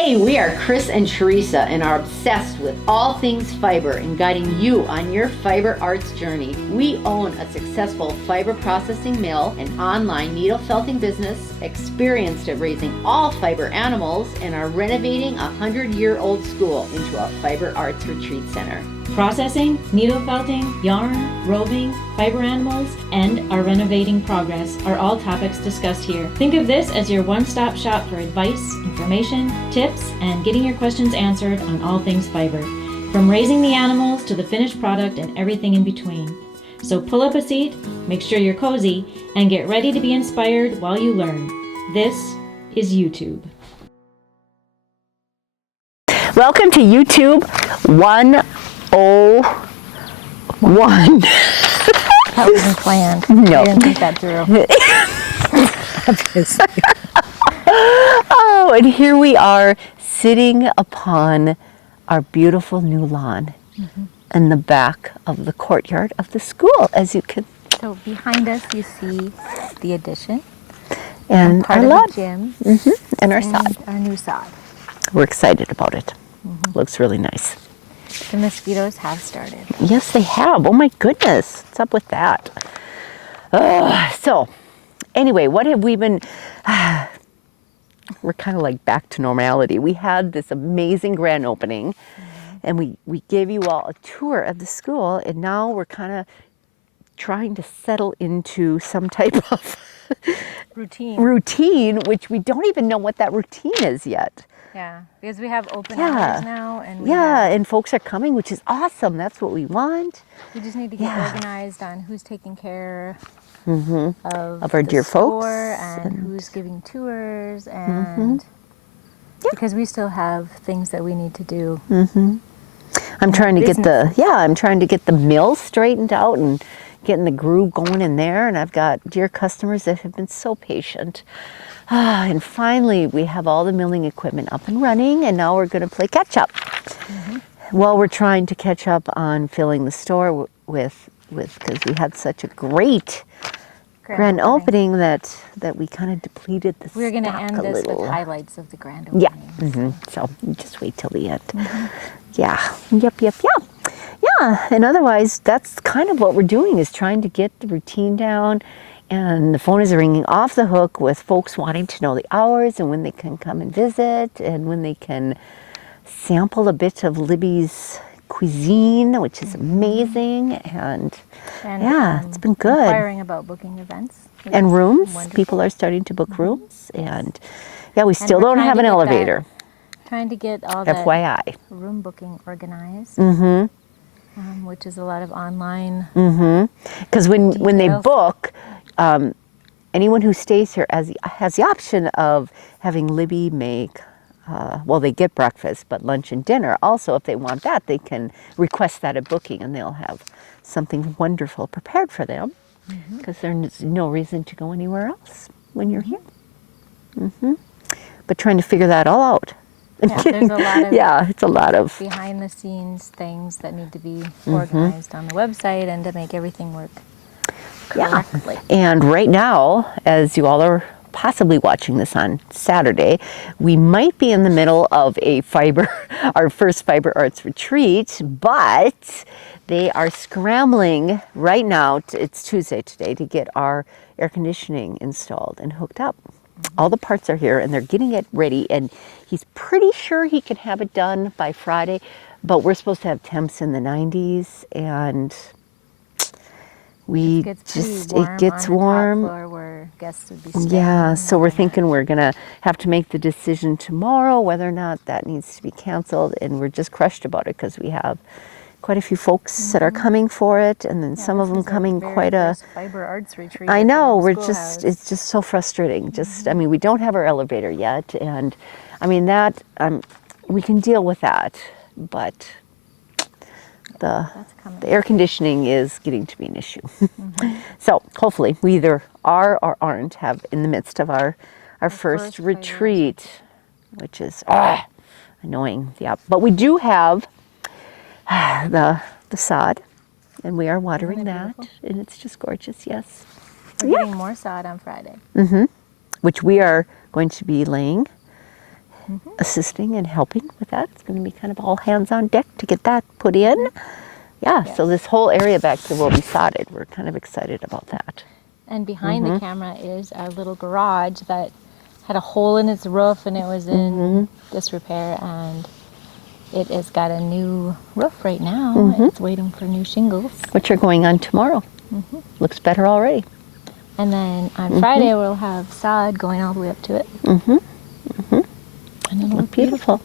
Hey, we are Chris and Teresa and are obsessed with all things fiber and guiding you on your fiber arts journey. We own a successful fiber processing mill, an online needle felting business, experienced at raising all fiber animals, and are renovating a 100-year-old school into a fiber arts retreat center. Processing, needle felting, yarn, roving, fiber animals, and our renovating progress are all topics discussed here. Think of this as your one-stop shop for advice, information, tips, and getting your questions answered on all things fiber, from raising the animals to the finished product and everything in between. So pull up a seat, make sure you're cozy, and get ready to be inspired while you learn. This is EweTube. Welcome to EweTube 101. That wasn't planned. No. I didn't think that through. Oh, and here we are sitting upon our beautiful new lawn in the back of the courtyard of the school, as you can. So behind us you see the addition And part our of lawn. the gym And our and sod. our new sod. We're excited about it. Looks really nice. The mosquitoes have started. Yes, they have. Oh my goodness. What's up with that? So, anyway, what have we been... we're kind of like back to normality. We had this amazing grand opening, and we gave you all a tour of the school, and now we're kind of trying to settle into some type of routine, which we don't even know what that routine is yet. Yeah, because we have open hours now, and and folks are coming, which is awesome. That's what we want. we just need to get organized on who's taking care Of our the dear folks, store and who's giving tours, and because we still have things that we need to do. I'm trying to get the mill straightened out and getting the groove going in there. And I've got dear customers that have been so patient. And finally, we have all the milling equipment up and running, and now we're going to play catch up. Well, we're trying to catch up on filling the store with because we had such a great grand opening that we kind of depleted the We're going to stock end a this little. with highlights of the grand opening. Yeah. So just wait till the end. Yeah. Yep. Yeah. And otherwise, that's kind of what we're doing, is trying to get the routine down. And the phone is ringing off the hook with folks wanting to know the hours and when they can come and visit and when they can sample a bit of Libby's cuisine, which is amazing. And yeah, it's been good. Inquiring about booking events. And rooms. Wonderful. People are starting to book rooms. And yeah, we still we're don't trying have to an get elevator. Trying to get all that FYI. room booking organized, which is a lot of online. Because when they details. book, anyone who stays here has the option of having Libby make, they get breakfast, but lunch and dinner. Also, if they want that, they can request that at booking, and they'll have something wonderful prepared for them, because there's no reason to go anywhere else when you're here. But trying to figure that all out. Yeah, there's a lot of it's a lot of behind the scenes things that need to be organized on the website and to make everything work correctly. And right now, as you all are possibly watching this on Saturday, we might be in the middle of our first fiber arts retreat, but they are scrambling right now. It's Tuesday today, to get our air conditioning installed and hooked up. All the parts are here, and they're getting it ready, and he's pretty sure he can have it done by Friday, but we're supposed to have temps in the 90s, and it gets warm. On the top floor where guests would be staying. Yeah, so we're thinking we're gonna have to make the decision tomorrow whether or not that needs to be canceled, and we're just crushed about it because we have quite a few folks that are coming for it, and then some of them coming quite a fiber arts retreat. I know, Schoolhouse. it's just so frustrating. I mean, we don't have our elevator yet, and I mean that we can deal with that, but the air conditioning is getting to be an issue. So hopefully we either are or aren't in the midst of our first retreat, which is annoying. Yeah, but we do have the sod, and we are watering that, and it's just gorgeous. Yes, we're getting more sod on Friday, which we are going to be laying assisting and helping with that. It's going to be kind of all hands on deck to get that put in. Yeah, so this whole area back here will be sodded. We're kind of excited about that. And behind the camera is our little garage that had a hole in its roof and it was in disrepair, and it has got a new roof right now. It's waiting for new shingles. Which are going on tomorrow. Looks better already. And then on Friday we'll have sod going all the way up to it. And it'll look beautiful.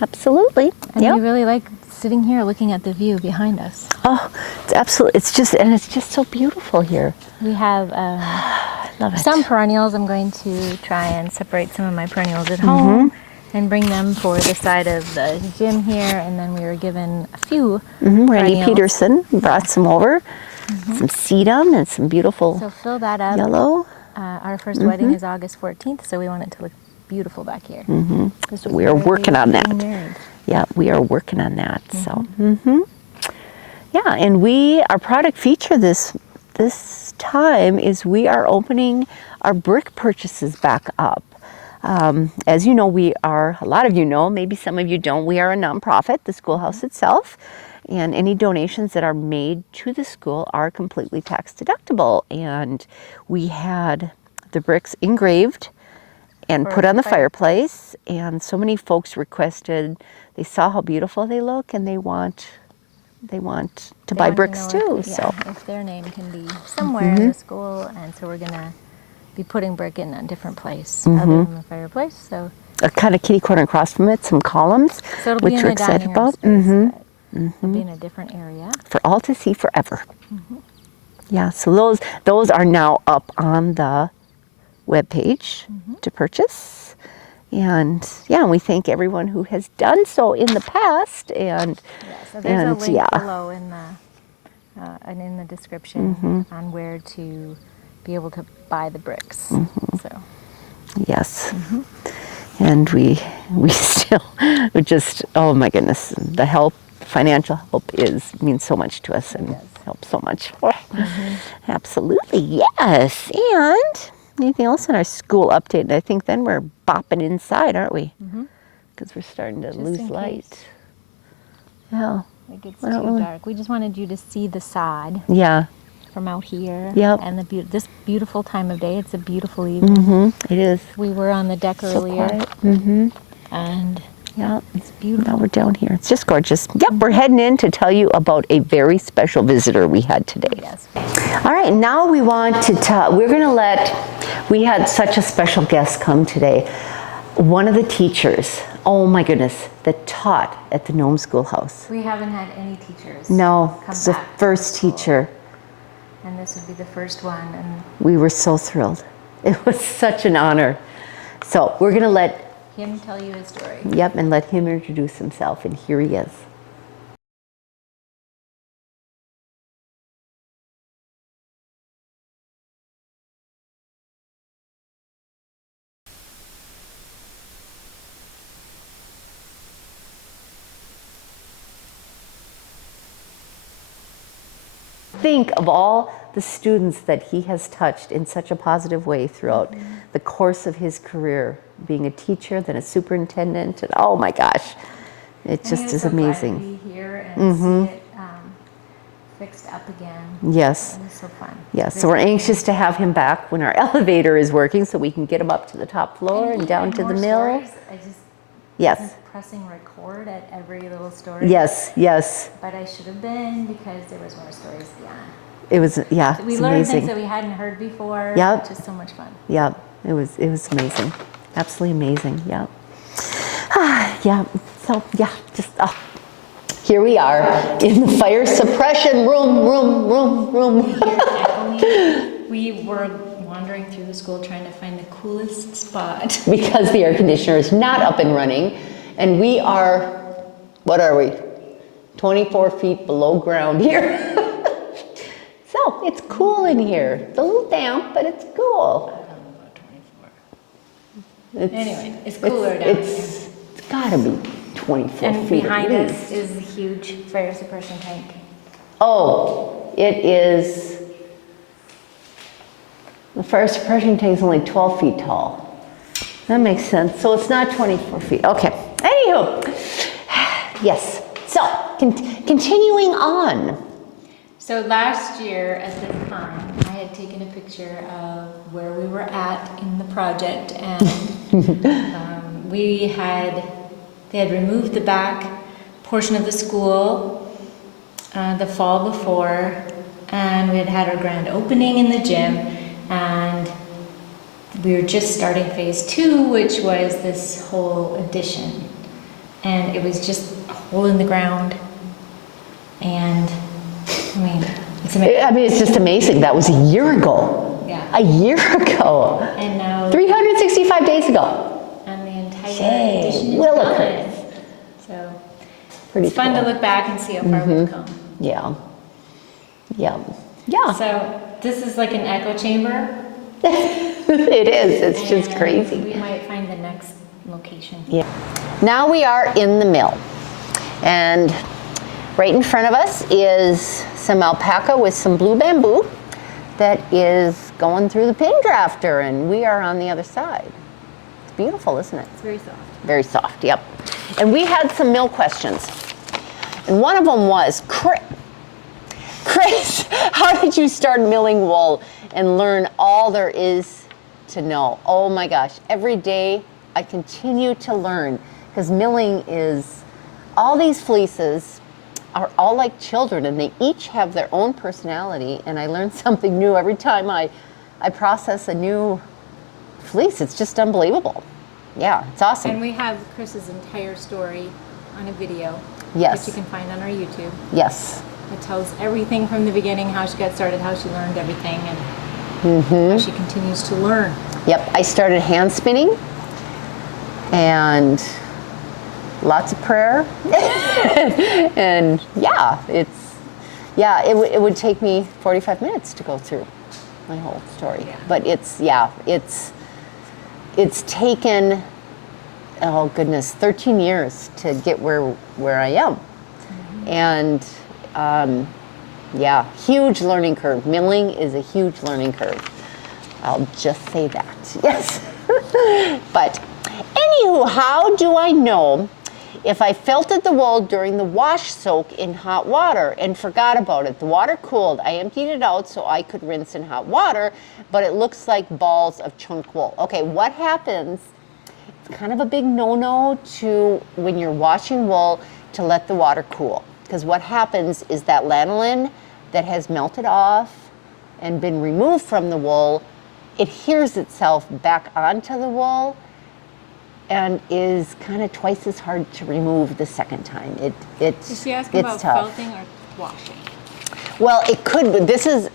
Absolutely. And we really like sitting here looking at the view behind us. Oh, it's absolutely, it's just so beautiful here. We have Love it. some perennials. I'm going to try and separate some of my perennials at home and bring them for the side of the gym here. And then we were given a few Randy perennials. Peterson brought some over, some sedum and some beautiful So fill that up. yellow. Our first wedding is August 14th, so we want it to look beautiful back here. This was We are where working were on that. getting married. Yeah, we are working on that. So, yeah, and our product feature this time is we are opening our brick purchases back up. As you know, a lot of you know, maybe some of you don't, we are a nonprofit, the schoolhouse itself, and any donations that are made to the school are completely tax deductible. And we had the bricks engraved and put on the fireplace, and so many folks requested, they saw how beautiful they look and they want to buy bricks too. So if their name can be somewhere in the school, and so we're gonna be putting brick in a different place other than the fireplace. So a kind of kitty corner across from it, some columns, it'll be which in we're the excited dining room about. space, but it'll be in a different area. For all to see forever. Yeah, so those are now up on the webpage to purchase. And yeah, we thank everyone who has done so in the past. And So there's a link below in the and in the description on where to be able to buy the bricks. So yes. And we still just, oh my goodness, the help, financial help means so much to us and helps so much. Absolutely, yes. And anything else on our school update? I think then we're bopping inside, aren't we? Because we're starting to lose light. Yeah. it gets too dark. We just wanted you to see the sod Yeah. from out here. Yep. And this beautiful time of day. It's a beautiful evening. It is. We were on the deck So earlier. quiet. And Yeah. it's beautiful. Now we're down here. It's just gorgeous. Yep, we're heading in to tell you about a very special visitor we had today. Yes. All right, now we want to tell, we had such a special guest come today. One of the teachers, oh my goodness, that taught at the Nome Schoolhouse. We haven't had any teachers. No, come it's the back to first school. teacher. And this would be the first one. And We were so thrilled. It was such an honor. So we're gonna let him tell you his story. Yep, and let him introduce himself, and here he is. Think of all the students that he has touched in such a positive way throughout the course of his career, being a teacher, then a superintendent, and oh my gosh, it just is amazing. Glad to be here and see it fixed up again. Yes. It was so fun. Yes, so we're anxious to have him back when our elevator is working so we can get him up to the top floor and down to the mill. I just Yes. wasn't pressing record at every little story. Yes, yes. But I should have been, because there was more stories beyond. It was, yeah, We it's learned things amazing. that we hadn't heard before. Yep. Which is so much fun. Yeah, it was amazing. Absolutely amazing, yeah. Yeah, so yeah, just, here we are in the fire suppression room. We were wandering through the school trying to find the coolest spot. Because the air conditioner is not up and running, and we are, what are we? 24 feet below ground here. So it's cool in here. It's a little damp, but it's cool. Anyway, it's cooler down It's gotta be 24 And feet behind at us least. is the huge fire suppression tank. Oh, it is, the fire suppression tank is only 12 feet tall. That makes sense. So it's not 24 feet. Okay. Anywho, yes. So continuing on. So last year at this time, I had taken a picture of where we were at in the project, and they had removed the back portion of the school the fall before, and we had had our grand opening in the gym, and we were just starting phase 2, which was this whole addition, and it was just a hole in the ground, and I mean, it's amazing. I mean, it's just amazing. That was a year ago. Yeah. A year ago. And now 365 days ago. and the entire Yay, addition is Willikers. done. So Pretty it's fun cool. to look back and see how far we've come. Yeah. Yeah. Yeah. So this is like an echo chamber. It is. It's just and crazy. We might find the next location. Yeah. Now we are in the mill. And right in front of us is some alpaca with some blue bamboo that is going through the pin drafter, and we are on the other side. It's beautiful, isn't it? It's very soft. Very soft, yep. And we had some mill questions. And one of them was, Chris, how did you start milling wool and learn all there is to know? Oh my gosh, every day I continue to learn, because milling is, all these fleeces are all like children, and they each have their own personality, and I learn something new every time I process a new fleece. It's just unbelievable. Yeah, it's awesome. And we have Chris's entire story on a video. Yes. That you can find on our YouTube. Yes. It tells everything from the beginning, how she got started, how she learned everything, and how she continues to learn. Yep, I started hand spinning, and lots of prayer, and yeah, it would take me 45 minutes to go through my whole story. Yeah. But it's taken, oh goodness, 13 years to get where I am. And yeah, huge learning curve. Milling is a huge learning curve. I'll just say that, yes. But anywho, how do I know if I felted the wool during the wash soak in hot water and forgot about it? The water cooled. I emptied it out so I could rinse in hot water, but it looks like balls of chunk wool. Okay, what happens, it's kind of a big no-no to, when you're washing wool, to let the water cool. Because what happens is that lanolin that has melted off and been removed from the wool, it adheres itself back onto the wool and is kind of twice as hard to remove the second time. Is she asking about tough. felting or washing? Well, it could, but this is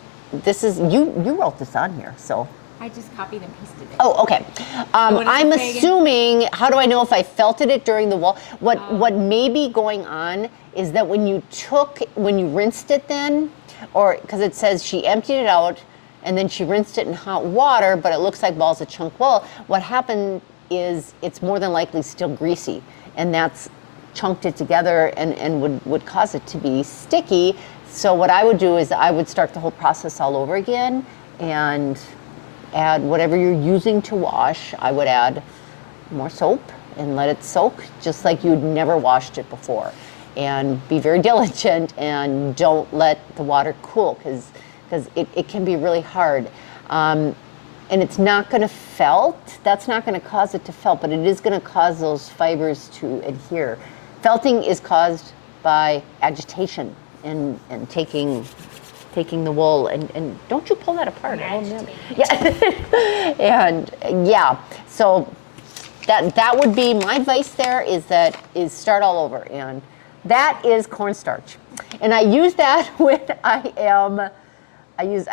you wrote this on here, so. I just copied and pasted it. Oh, okay. what does I'm it say again? assuming, how do I know if I felted it during the wool? What may be going on is that when you rinsed it then, or because it says she emptied it out and then she rinsed it in hot water, but it looks like balls of chunk wool, what happened is it's more than likely still greasy, and that's chunked it together and would cause it to be sticky. So what I would do is I would start the whole process all over again and add whatever you're using to wash. I would add more soap and let it soak just like you'd never washed it before. And be very diligent and don't let the water cool, because it can be really hard. And it's not going to felt. That's not going to cause it to felt, but it is going to cause those fibers to adhere. Felting is caused by agitation and taking the wool, and don't you pull that apart. Oh, man. Yeah. And yeah, so that would be my advice there, is start all over. And that is cornstarch. And I use that when I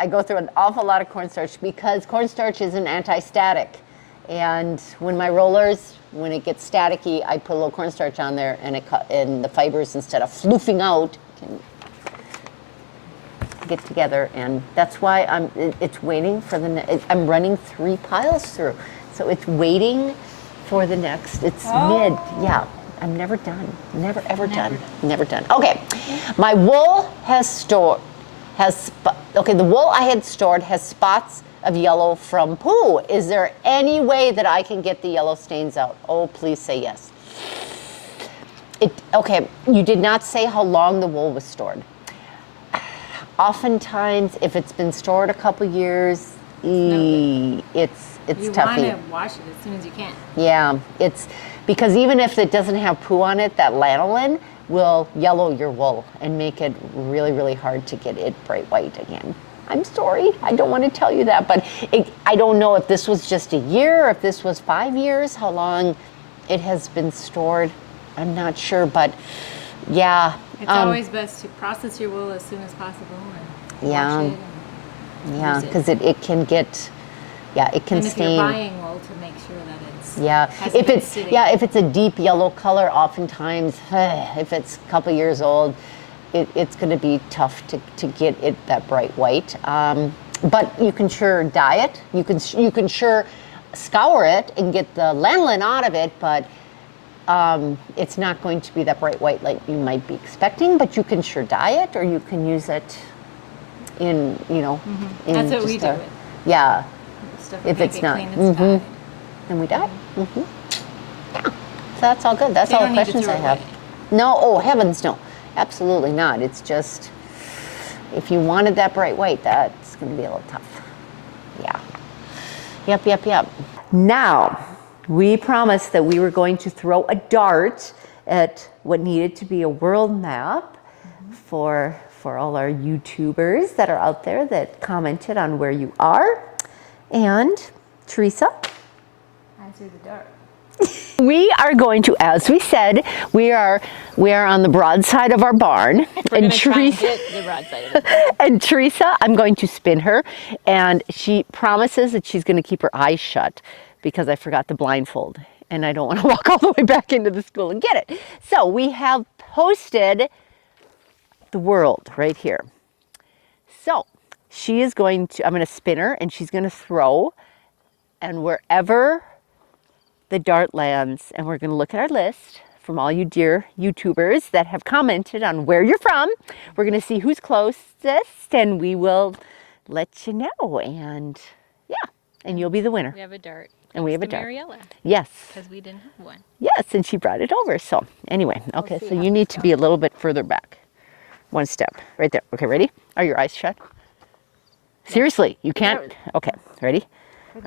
go through an awful lot of cornstarch, because cornstarch is an anti-static. And when my rollers, when it gets staticky, I put a little cornstarch on there, and the fibers, instead of floofing out, can get together. And that's why it's waiting for I'm running 3 piles through. So it's waiting for the next, it's mid, yeah. I'm never done, never ever done, never done. Okay, my wool the wool I had stored has spots of yellow from poo. Is there any way that I can get the yellow stains out? Oh, please say yes. Okay, you did not say how long the wool was stored. Oftentimes, if it's been stored a couple years, it's You toughy. want to wash it as soon as you can. Yeah, it's because even if it doesn't have poo on it, that lanolin will yellow your wool and make it really, really hard to get it bright white again. I'm sorry, I don't want to tell you that, but I don't know if this was just a year, or if this was 5 years, how long it has been stored. I'm not sure, but yeah. It's always best to process your wool as soon as possible and Yeah. wash it. Yeah, because it can get, it can And if stain. you're buying wool, to make sure that it's hasn't if been it's sitting. if it's a deep yellow color, oftentimes if it's a couple years old, it's going to be tough to get it that bright white. But you can sure dye it. You can sure scour it and get the lanolin out of it, but it's not going to be that bright white like you might be expecting. But you can sure dye it, or you can use it in in That's what we just do. a- Yeah. Stuff If make it's it not- clean, it's dyed. And we die. Yeah. So that's all good. That's You all don't the need to questions I throw it have. away. No, oh heavens no. Absolutely not. It's just, if you wanted that bright white, that's going to be a little tough. Yeah. Yep. Now, we promised that we were going to throw a dart at what needed to be a world map for all our YouTubers that are out there that commented on where you are. And Teresa? I threw the dart. We are going to, as we said, we are on the broadside of our barn. We're going to try and hit the broadside of it. And Teresa, I'm going to spin her, and she promises that she's going to keep her eyes shut because I forgot the blindfold, and I don't want to walk all the way back into the school and get it. So we have posted the world right here. So she is going to, I'm going to spin her, and she's going to throw, and wherever the dart lands, and we're going to look at our list from all you dear YouTubers that have commented on where you're from. We're going to see who's closest, and we will let you know. And and you'll be the winner. We have a dart. And we have a Thanks dart. to Mariella, Yes, because we didn't have one. yes, and she brought it over. So anyway, okay, see so how you need this to be a little bit further back. One step, right there. Okay, ready? Are your eyes shut? Seriously, you can't? Okay, ready?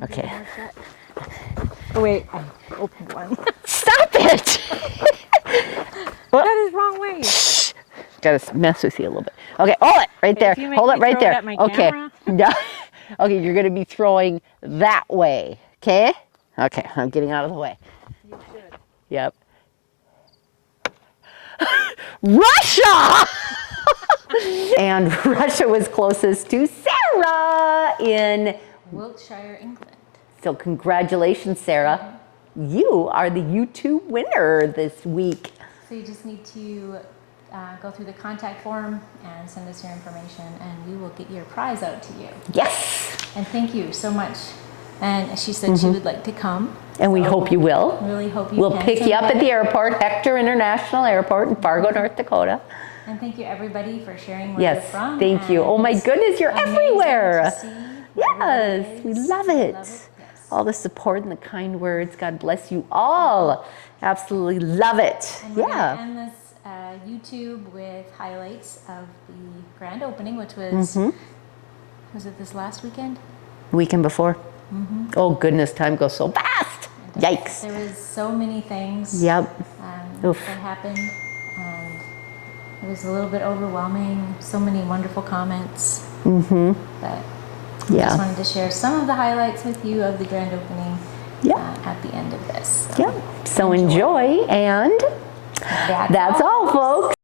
Okay. Oh wait, I opened one. Stop it! That is wrong way. Gotta mess with you a little bit. Okay, hold it right there. if you make Hold it me right throw it there. at my Okay. camera. Yeah. Okay, you're gonna be throwing that way. Okay? Okay, I'm getting out of the way. You should. Yep. Russia! And Russia was closest to Sarah in. Wiltshire, England. So congratulations, Sarah. You are the YouTube winner this week. So you just need to go through the contact form and send us your information, and we will get your prize out to you. Yes. And thank you so much. And she said she would like to come. And we So hope you will. Really hope you We'll can pick you up at someday. the airport, Hector International Airport in Fargo, North Dakota. And thank you everybody for sharing where Yes, you're from. thank you. and Oh my it's goodness, you're amazing everywhere. to see Yes, everybody we is. love it. Yes. All the support and the kind words. God bless you all. Absolutely love it. And we're going to Yeah. end this YouTube with highlights of the grand opening, which was, was it this last weekend? Weekend before. Oh goodness, time goes so fast. Yikes. There was so many things Yep. Oof. that happened, and it was a little bit overwhelming. So many wonderful comments. But I just Yeah. wanted to share some of the highlights with you of the grand opening Yeah. at the end of this. Yeah. So enjoy, and that's all, folks.